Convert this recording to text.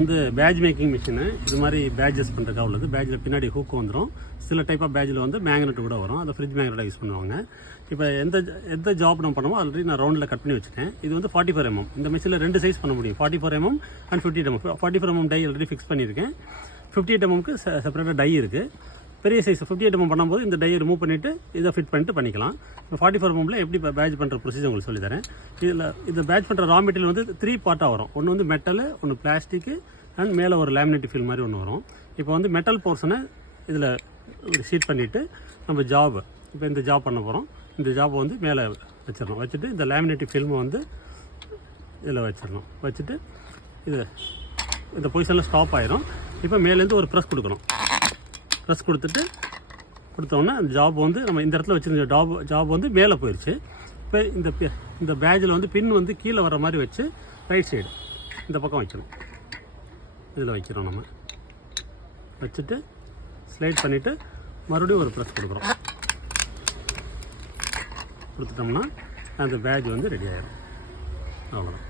வந்து batch making machine. இது மாதிரி பேட்ஜஸ் பண்ணுறதுக்காக உள்ளது. பேட்சில் பின்னாடி ஹூக் வந்துடும். சில டைப் ஆஃப் பேட்சில் வந்து மேக்னெட் கூட வரும். அதை ஃப்ரிட்ஜ் மேக்னெட்டாக யூஸ் பண்ணுவாங்க. இப்போ எந்த ஜாப் நம்ம பண்ணுமோ ஆல்ரெடி நான் ரவுண்டில் கட் பண்ணி வச்சுட்டேன். இது வந்து 44 mm. இந்த மிஷினில் 2 சைஸ் பண்ண முடியும், 44 mm and 58 mm. 44 mm die already fix பண்ணியிருக்கேன். 58 mmக்கு செப்பரேட்டாக டை இருக்குது. பெரிய சைஸ் 58 mm பண்ணும்போது இந்த டையை ரிமூவ் பண்ணிவிட்டு இதை ஃபிட் பண்ணிட்டு பண்ணிக்கலாம். இப்போ 44 mmல எப்படி பேட்ச் பண்ணுற ப்ரொசீஜர் உங்களுக்கு சொல்லித்தரேன். இதில் பேட்ச் பண்ணுற ரா மெட்டீரியல் வந்து 3 பார்ட்டாக வரும். ஒன்று வந்து மெட்டலு, ஒன்று பிளாஸ்டிக்கு அண்ட் மேலே ஒரு லேமினேட் ஃபீல் மாதிரி ஒன்று வரும். இப்போ வந்து மெட்டல் போர்ஷனை இதில் ஒரு ஷீட் பண்ணிவிட்டு நம்ம ஜாப் இப்போ இந்த ஜாப் பண்ண போகிறோம். இந்த ஜாப்பை வந்து மேலே வச்சிடணும். வச்சுட்டு இந்த லேமினேட்டிவ் ஃபில்மை வந்து இதில் வச்சிடணும். வச்சுட்டு இது இந்த பொசிஷனில் ஸ்டாப் ஆயிரும். இப்போ மேலேருந்து ஒரு ப்ரெஸ் கொடுக்கணும். ப்ரெஸ் கொடுத்தோன்னா அந்த ஜாப் வந்து நம்ம இந்த இடத்துல வச்சுருந்த ஜாப் வந்து மேலே போயிடுச்சு. இப்போ இந்த பேட்சில் வந்து பின் வந்து கீழே வர மாதிரி வச்சு ரைட் சைடு இந்த பக்கம் வைக்கணும். இதில் வைக்கிறோம். நம்ம வச்சுட்டு ஸ்லைட் பண்ணிவிட்டு மறுபடியும் ஒரு ப்ரெஸ் கொடுத்துட்டோம்னா அந்த பேட்ச் வந்து ரெடி ஆகிடும். அவ்வளோதான்.